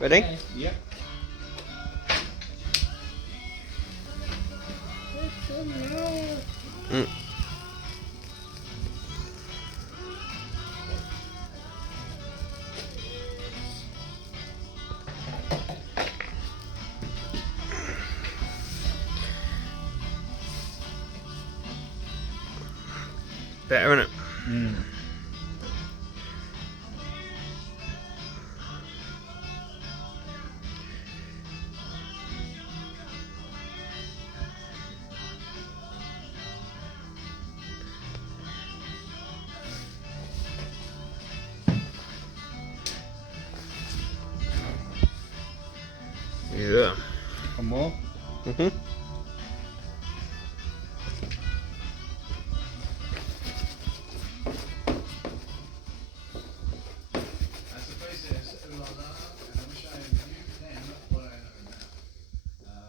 Ready? Okay. Yep. Mm. Better, isn't it? Mm. Yeah. One more. Mhm. I suppose it's ooh la la, and I wish I knew then what I know now.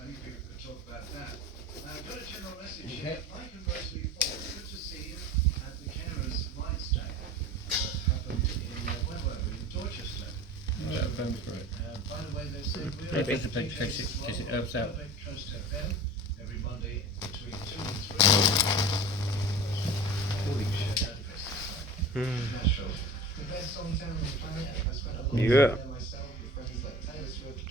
Many people could talk about that. I've got a general message here. Mike and Rosalie Ford, good to see you at the Carers' Rights Day that happened in, where were we? In Dorchester. Yeah, sounds great. By the way, they said we're Maybe. at Takes it herbs out. Coast FM every Monday between 2 and 3. Nashville. The best song town on the planet. I spent a lot of time Yeah. there myself with friends like Taylor Swift.